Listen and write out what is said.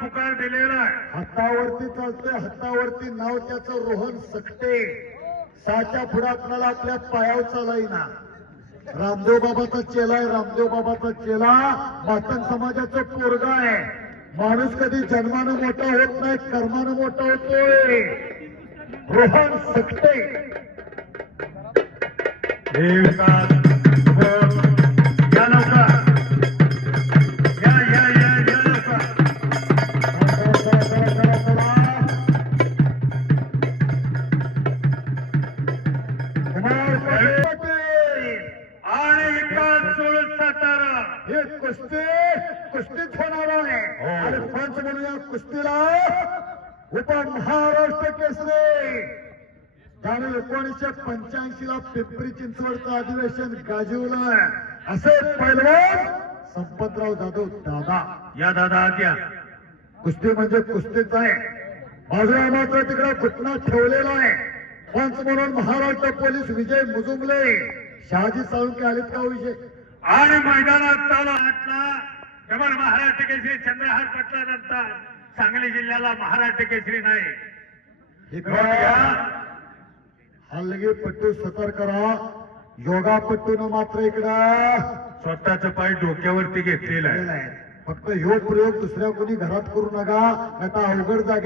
पुकार दिलेला आहे. हातावरती चालतोय, हातावरती नाव त्याचं रोहन सकटे. साच्या पुढे आपल्याला आपल्या पायावर चालायना. रामदेव बाबाचा चेला आहे, रामदेव बाबाचा चेला मातंग समाजाचा पोरगा आहे. माणूस कधी जन्मानं मोठा होत नाही, कर्मानं मोठा होतोय. रोहन सकटे. हे विकास या लवकर या लवकर. आणि विकास सोडून सातारा हे कुस्तीच होणार आहे. आणि पंच म्हणून या कुस्तीला उपमहाराष्ट्र केसरी. त्याने 1985 ला पिंपरी चिंचवडचं अधिवेशन गाजवलं. असे पैलवान संपतराव जाधव दादा. या दादा आद्या कुस्ती म्हणजे कुस्तीच आहे. बाजूला मात्र तिकडे घुटना ठेवलेला आहे. पंच म्हणून महाराष्ट्र पोलीस विजय मुजुमले. शहाजी साळुंके आलेत का विजय? आणि मैदानात चालू आटला डबल महाराष्ट्र केसरी चंद्रहार पटल्यानंतर सांगली जिल्ह्याला महाराष्ट्र केसरी नाही. हलगीपट्टू सतर्क राहा. योगापट्टून मात्र इकडं स्वतःचं पाय डोक्यावरती घेतलेला आहे. फक्त ह्यो प्रयोग दुसऱ्या कोणी घरात करू नका, नाही तर अवघड जागे